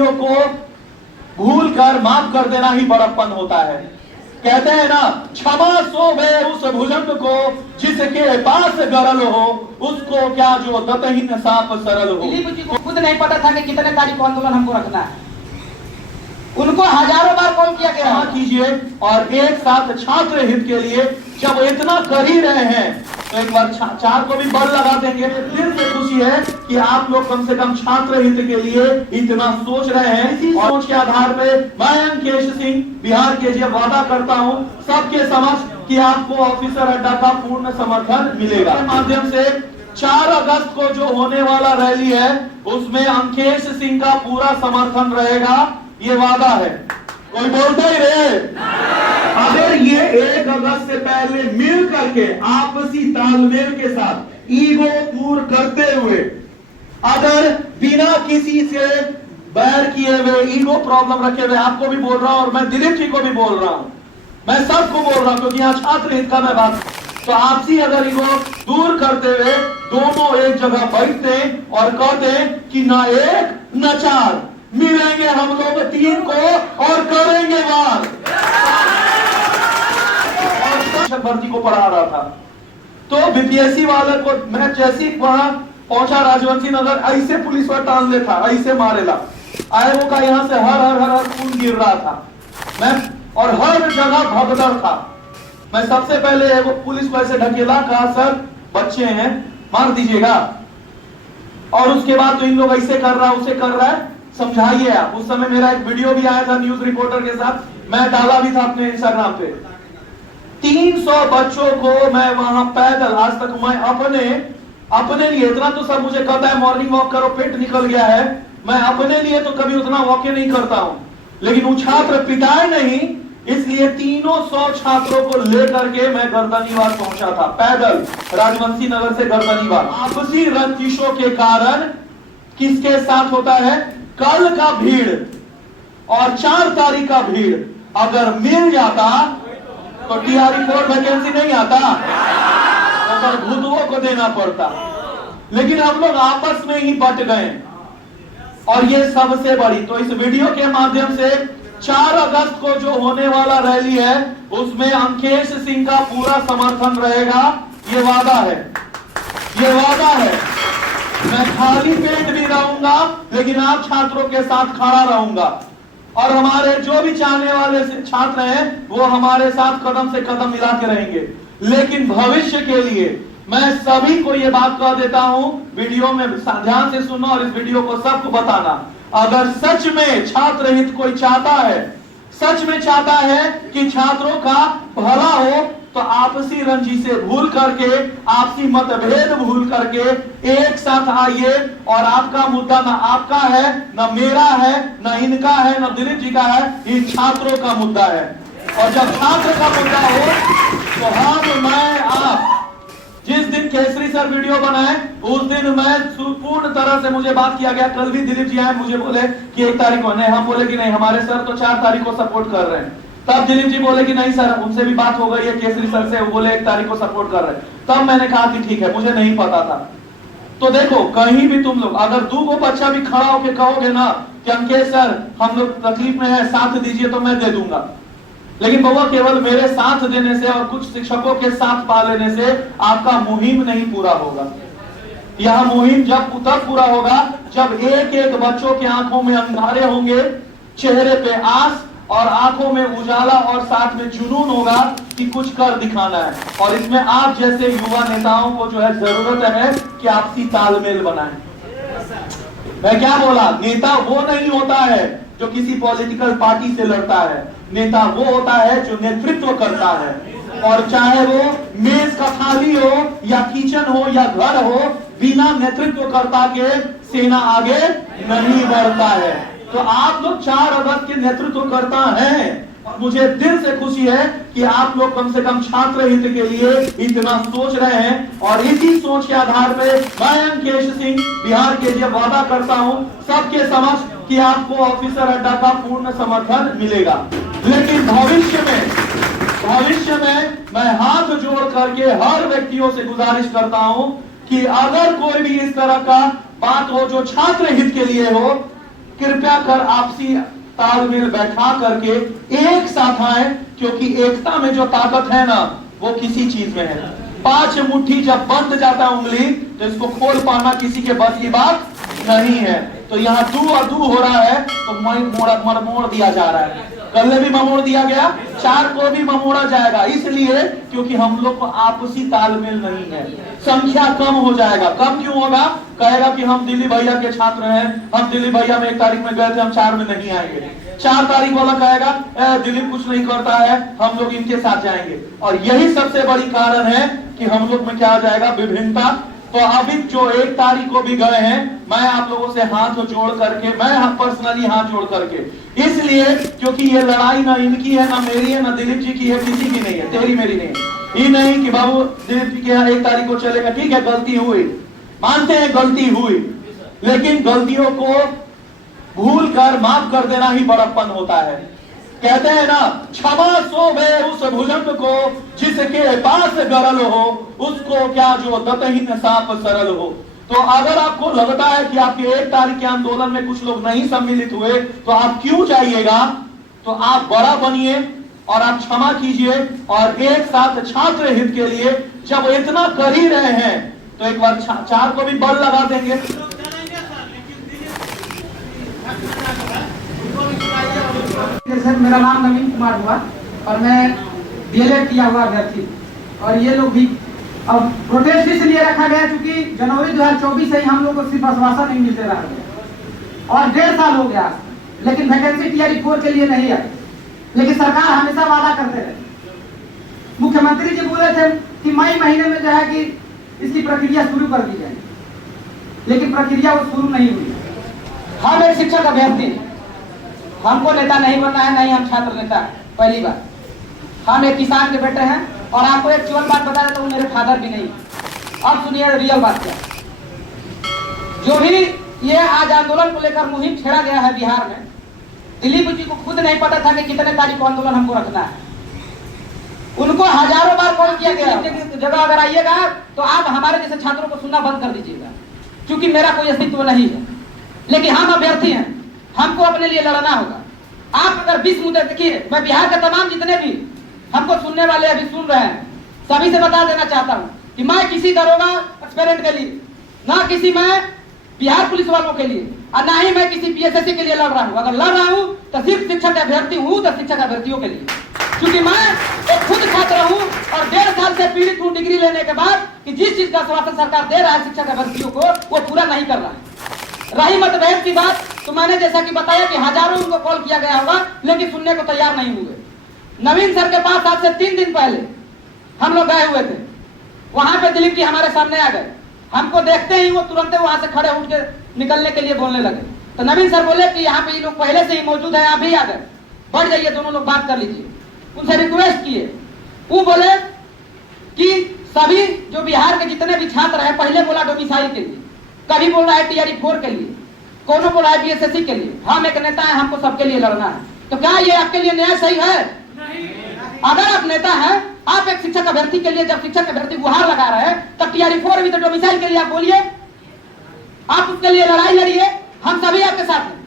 गलतियों को भूल कर माफ कर देना ही बड़प्पन होता है। कहते हैं ना, क्षमा सो वे उस भुजंग को जिसके पास गरल हो, उसको क्या जो दतहीन सांप सरल हो। दिलीप जी को खुद नहीं पता था कि कितने तारीख को आंदोलन हमको रखना है। उनको हजारों बार कॉल किया गया। कीजिए और एक साथ छात्र हित के लिए जब इतना कर ही रहे हैं तो एक बार चार को भी बल लगा देंगे। दिल से खुशी है कि आप लोग कम से कम छात्र हित के लिए इतना सोच रहे हैं। इसी सोच के आधार पे मैं अंकेश सिंह बिहार के लिए वादा करता हूं सबके समक्ष कि आपको ऑफिसर अड्डा का पूर्ण समर्थन मिलेगा। माध्यम से 4 अगस्त को जो होने वाला रैली है उसमें अंकेश सिंह का पूरा समर्थन रहेगा, ये वादा है। कोई बोलता ही रहे। अगर ये 1 अगस्त से पहले मिल करके आपसी तालमेल के साथ ईगो दूर करते हुए, अगर बिना किसी से बैर किए हुए, ईगो प्रॉब्लम रखे हुए, आपको भी बोल रहा हूं और मैं दिलीप जी को भी बोल रहा हूं, मैं सबको बोल रहा हूं क्योंकि यहाँ छात्र हित का मैं बात, तो आपसी अगर ईगो दूर करते हुए दोनों एक जगह बैठते और कहते कि ना एक न चार, मिलेंगे हम लोग 3 को और करेंगे वार। भर्ती को पढ़ा रहा था तो बीपीएससी वाले को मैं जैसी वहां पहुंचा राजवंशी नगर, ऐसे पुलिस वाला टांग ले था, ऐसे मारेला आए वो का यहाँ से हर हर हर हर खून गिर रहा था। मैं और हर जगह भगदड़ था। मैं सबसे पहले वो पुलिस को ऐसे ढकेला, कहा सर बच्चे हैं मार दीजिएगा, और उसके बाद तो इन लोग ऐसे कर रहा उसे कर रहा है, समझाइए आप। उस समय मेरा एक वीडियो भी आया था न्यूज रिपोर्टर के साथ, मैं डाला भी था अपने इंस्टाग्राम पे। 300 बच्चों को मैं वहां पैदल, आज तक मैं अपने लिए इतना तो सब मुझे कहता है मॉर्निंग वॉक करो, पेट निकल गया है, मैं अपने लिए तो कभी उतना वॉक नहीं करता हूं, लेकिन वो छात्र पिटाए नहीं, इसलिए 300 छात्रों को लेकर के मैं गर्दनीबाग पहुंचा था पैदल, राजवंशी नगर से गर्दनीबाग। आपसी रंजिशों के कारण किसके साथ होता है, कल का भीड़ और 4 तारीख का भीड़ अगर मिल जाता तो टीआरई 4 वैकेंसी नहीं आता, अगर भूतों को देना पड़ता, लेकिन हम लोग आपस में ही बट गए और ये सबसे बड़ी। तो इस वीडियो के माध्यम से 4 अगस्त को जो होने वाला रैली है उसमें अंकेश सिंह का पूरा समर्थन रहेगा, ये वादा है, ये वादा है। मैं खाली पेट भी रहूंगा लेकिन आप छात्रों के साथ खड़ा रहूंगा, और हमारे जो भी चाहने वाले छात्र हैं वो हमारे साथ कदम से कदम मिला के रहेंगे। लेकिन भविष्य के लिए मैं सभी को ये बात कह देता हूं, वीडियो में ध्यान से सुनना और इस वीडियो को सबको बताना, अगर सच में छात्र हित कोई चाहता है, सच में चाहता है कि छात्रों का भला हो, तो आपसी रंजिशे भूल करके, आपसी मतभेद भूल करके एक साथ आइए, और आपका मुद्दा ना आपका है, ना मेरा है, ना इनका है, ना दिलीप जी का है, ये छात्रों का मुद्दा है। और जब छात्र का मुद्दा हो तो हम, मैं, आप जिस दिन केसरी सर वीडियो बनाए उस दिन मैं पूर्ण तरह से, मुझे बात किया गया, कल भी दिलीप जी आए, मुझे बोले कि 1 तारीख को, नहीं हम बोले कि नहीं हमारे सर तो 4 तारीख को सपोर्ट कर रहे हैं। तब दिलीप जी बोले कि नहीं सर, उनसे भी बात हो गई है केसरी सर से, वो बोले 1 तारीख को सपोर्ट कर रहे हैं। तब मैंने कहा कि ठीक है, मुझे नहीं पता था। तो देखो कहीं भी तुम लोग अगर 2 बच्चा भी खड़ा होकर कहोगे ना कि अंकेश सर हम लोग तकलीफ में है, साथ दीजिए, तो मैं दे दूंगा, लेकिन बउआ केवल मेरे साथ देने से और कुछ शिक्षकों के साथ पा लेने से आपका मुहिम नहीं पूरा होगा। यह मुहिम तब पूरा होगा जब एक एक बच्चों के आंखों में अंगारे होंगे, चेहरे पे आस और आंखों में उजाला और साथ में जुनून होगा कि कुछ कर दिखाना है। और इसमें आप जैसे युवा नेताओं को जो है जरूरत है कि आपसी तालमेल बनाएं। मैं क्या बोला, नेता वो नहीं होता है जो किसी पॉलिटिकल पार्टी से लड़ता है, नेता वो होता है जो नेतृत्व करता है, और चाहे वो मेज का थाली हो या किचन हो या घर हो, बिना नेतृत्वकर्ता के सेना आगे नहीं बढ़ता है। तो आप लोग 4 अगस्त के नेतृत्वकर्ता हैं, और मुझे दिल से खुशी है कि आप लोग कम से कम छात्र हित के लिए इतना सोच रहे हैं, और इसी सोच के आधार पे मैं अंकेश सिंह बिहार के लिए वादा करता हूं सबके समक्ष कि आपको ऑफिसर अड्डा का पूर्ण समर्थन मिलेगा। लेकिन भविष्य में मैं हाथ जोड़ करके हर व्यक्तियों से गुजारिश करता हूं कि अगर कोई भी इस तरह का बात हो जो छात्र हित के लिए हो, कृपया कर आपसी तालमेल बैठा करके एक साथ आए, क्योंकि एकता में जो ताकत है ना वो किसी चीज में है। 5 मुट्ठी जब बंद जाता है उंगली तो इसको खोल पाना किसी के बस की बात नहीं है। तो यहाँ दू और दू हो रहा है तो मरमोड़ दिया जा रहा है। कल भी ममोड़ दिया गया, 4 को भी ममोड़ा जाएगा, इसलिए क्योंकि हम लोग को आपसी तालमेल नहीं है। संख्या कम हो जाएगा। कम क्यों होगा? कहेगा कि हम दिल्ली भैया के छात्र हैं, हम दिल्ली भैया में 1 तारीख में गए थे, हम 4 में नहीं आएंगे। 4 तारीख वाला कहेगा दिलीप कुछ नहीं करता है, हम लोग इनके साथ जाएंगे। और यही सबसे बड़ी कारण है कि हम लोग में क्या आ जाएगा? विभिन्नता। तो अभी जो 1 तारीख को भी गए हैं, मैं आप लोगों से हाथ जोड़ करके, मैं पर्सनली हाथ जोड़ करके, इसलिए क्योंकि ये लड़ाई ना इनकी है, ना मेरी है, ना दिलीप जी की है, किसी की नहीं है, तेरी मेरी नहीं है। ये नहीं कि बाबू दिलीप जी के यहाँ 1 तारीख को चलेगा, ठीक है गलती हुई, मानते हैं गलती हुई, लेकिन गलतियों को भूल कर माफ कर देना ही बड़प्पन होता है। कहते हैं ना, क्षमा सोवे उस भुजंग को जिसके पास गरल हो, उसको क्या जो दतहीन साप सरल हो। तो अगर आपको लगता है कि आपके 1 तारीख के आंदोलन में कुछ लोग नहीं सम्मिलित हुए तो आप क्यों जाइएगा? तो आप बड़ा बनिए और आप क्षमा कीजिए, और एक साथ छात्र हित के लिए जब इतना कर ही रहे हैं तो एक बार 4 को भी बल लगा देंगे। सर, मेरा नाम नवीन कुमार हुआ और मैं डीएलएड किया हुआ अभ्यर्थी। और ये लोग भी अब प्रोटेस्ट इसलिए रखा गया क्योंकि जनवरी 2024 से ही हम लोग को सिर्फ आश्वासन नहीं मिलते रहा और 1.5 साल हो गया, लेकिन वैकेंसी टीआरई 4 के लिए नहीं आई। लेकिन सरकार हमेशा वादा करते रहे। मुख्यमंत्री जी बोले थे कि मई महीने में जो है कि इसकी प्रक्रिया शुरू कर दी जाए, लेकिन प्रक्रिया वो शुरू नहीं हुई। हम एक शिक्षक अभ्यर्थी, हमको नेता नहीं बनना है, नहीं हम छात्र नेता। पहली बात, हम एक किसान के बेटे हैं और आपको एक चुअल बात बता देता हूँ, मेरे फादर भी नहीं। अब सुनिए रियल बात क्या। जो भी ये आज आंदोलन को लेकर मुहिम छेड़ा गया है बिहार में, दिलीप जी को खुद नहीं पता था कि कितने तारीख को आंदोलन हमको रखना है। उनको हजारों बार कॉल किया गया। जगह अगर आइएगा तो आप हमारे जैसे छात्रों को सुनना बंद कर दीजिएगा, क्योंकि मेरा कोई अस्तित्व नहीं है। लेकिन हम अभ्यर्थी हैं, हमको अपने लिए लड़ना होगा। आप अगर 20 मुद्दे देखिए, मैं बिहार के तमाम जितने भी हमको सुनने वाले अभी सुन रहे हैं, सभी से बता देना चाहता हूं कि मैं किसी दरोगा एस्पिरेंट के लिए, ना किसी मैं बिहार पुलिस वालों के लिए, और ना ही मैं किसी पीएसएससी के लिए लड़ रहा हूं। अगर लड़ रहा हूं तो सिर्फ शिक्षक अभ्यर्थी हूं, तो शिक्षक अभ्यर्थियों के लिए, क्योंकि मैं एक खुद छात्र हूं और 1.5 साल से पीड़ित हूं डिग्री लेने के बाद कि जिस चीज का आश्वासन सरकार दे रहा है शिक्षक अभ्यर्थियों को, वो पूरा नहीं कर रहा है। रही मतभेद की बात, तो मैंने जैसा कि बताया कि हजारों उनको कॉल किया गया होगा, लेकिन सुनने को तैयार नहीं हुए। नवीन सर के पास आज से 3 दिन पहले हम लोग गए हुए थे। वहां पे दिलीप जी हमारे सामने आ गए। हमको देखते ही वो तुरंत वहां से खड़े उठ के निकलने के लिए बोलने लगे। तो नवीन सर बोले कि यहाँ पे ये लोग पहले से ही मौजूद है, आप भी आ गए, बढ़ जाइए, दोनों लोग बात कर लीजिए। उनसे रिक्वेस्ट किए, वो बोले कि सभी जो बिहार के जितने भी छात्र हैं, पहले बोला डोमिसाइल के लिए, कभी बोल रहा है टीआरई 4 के लिए, कौन बोल रहा है बीएसएससी के लिए। हम एक नेता है, हमको सबके लिए लड़ना है। तो क्या ये आपके लिए न्याय सही है? नहीं। अगर आप नेता हैं, आप एक शिक्षक अभ्यर्थी के लिए जब शिक्षक अभ्यर्थी गुहार लगा रहे हैं, तब टीआरई 4 भी तो डोमिसाइल के लिए आप बोलिए, आप उसके लिए लड़ाई लड़िए, हम सभी आपके साथ हैं।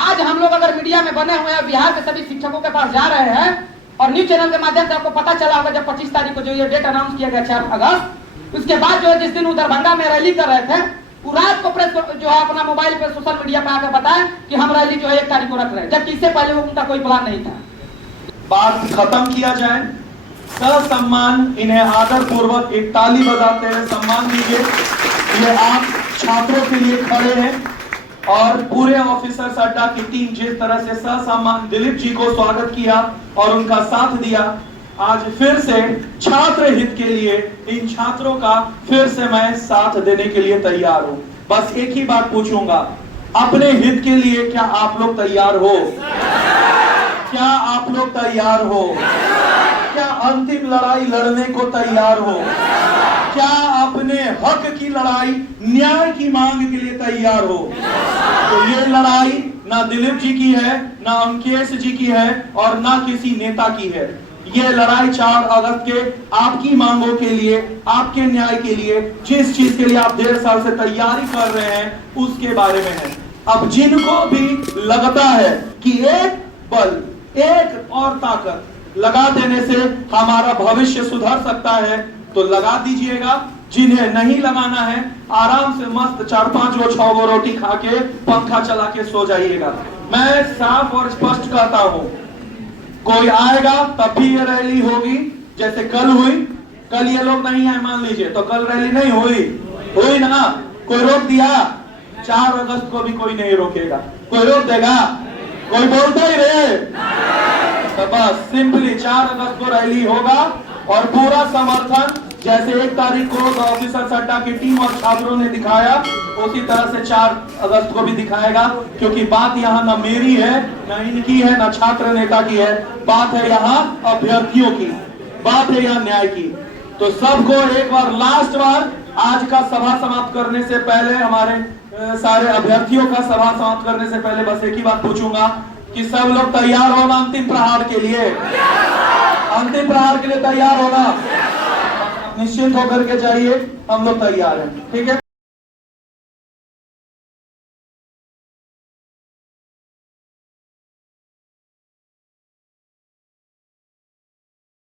आज हम लोग अगर मीडिया में बने हुए हैं, बिहार के सभी शिक्षकों के पास जा रहे हैं, और न्यूज चैनल के माध्यम से आपको पता चला होगा जब 25 तारीख को जो ये डेट अनाउंस किया गया 4 अगस्त, उसके बाद जो है जिस दिन वो दरभंगा में रैली कर रहे थे, वो रात को प्रेस जो है अपना मोबाइल पे सोशल मीडिया पे आकर बताया कि हम रैली जो है 1 तारीख को रख रहे हैं, जबकि इससे पहले वो उनका कोई प्लान नहीं था। बात खत्म किया जाए, सम्मान इन्हें आदर पूर्वक एक ताली बजाते हुए सम्मान दीजिए। ये आप छात्रों के लिए खड़े हैं और पूरे ऑफिसर्स अड्डा की टीम जिस तरह से ससम्मान दिलीप जी को स्वागत किया और उनका साथ दिया, आज फिर से छात्र हित के लिए इन छात्रों का फिर से मैं साथ देने के लिए तैयार हूं। बस एक ही बात पूछूंगा, अपने हित के लिए क्या आप लोग तैयार हो? क्या आप लोग तैयार हो? क्या अंतिम लड़ाई लड़ने को तैयार हो? क्या अपने हक की लड़ाई, न्याय की मांग के लिए तैयार हो? तो ये लड़ाई ना दिलीप जी की है, ना अंकेश जी की है और ना किसी नेता की है। ये लड़ाई 4 अगस्त के आपकी मांगों के लिए, आपके न्याय के लिए, जिस चीज के लिए आप 1.5 साल से तैयारी कर रहे हैं उसके बारे में है। अब जिनको भी लगता है कि एक बल, एक और ताकत लगा देने से हमारा भविष्य सुधर सकता है तो लगा दीजिएगा। जिन्हें नहीं लगाना है आराम से मस्त 4-5 गो 6 गो रोटी खा के पंखा चला के सो जाइएगा। मैं साफ और स्पष्ट कहता हूं, कोई आएगा तब भी ये रैली होगी जैसे कल हुई। कल ये लोग नहीं आए मान लीजिए तो कल रैली नहीं हुई ना। कोई रोक दिया? 4 अगस्त को भी कोई नहीं रोकेगा। कोई रोक देगा? कोई बोलता ही रहे तो बस सिंपली 4 अगस्त को रैली होगा और पूरा समर्थन जैसे 1 तारीख को ऑफिसर सट्टा की टीम और छात्रों ने दिखाया उसी तरह से 4 अगस्त को भी दिखाएगा। क्योंकि बात यहाँ न मेरी है, न इनकी है, न छात्र नेता की है, बात है यहाँ अभ्यर्थियों की, बात है यहाँ न्याय की। तो सबको एक बार लास्ट बार आज का सभा समाप्त करने से पहले, हमारे सारे अभ्यर्थियों का सभा समाप्त करने से पहले बस एक ही बात पूछूंगा कि सब लोग तैयार हो ना अंतिम प्रहार के लिए? अंतिम प्रहार के लिए तैयार होना? निश्चिंत होकर के जाइए, हम लोग तैयार हैं। ठीक है।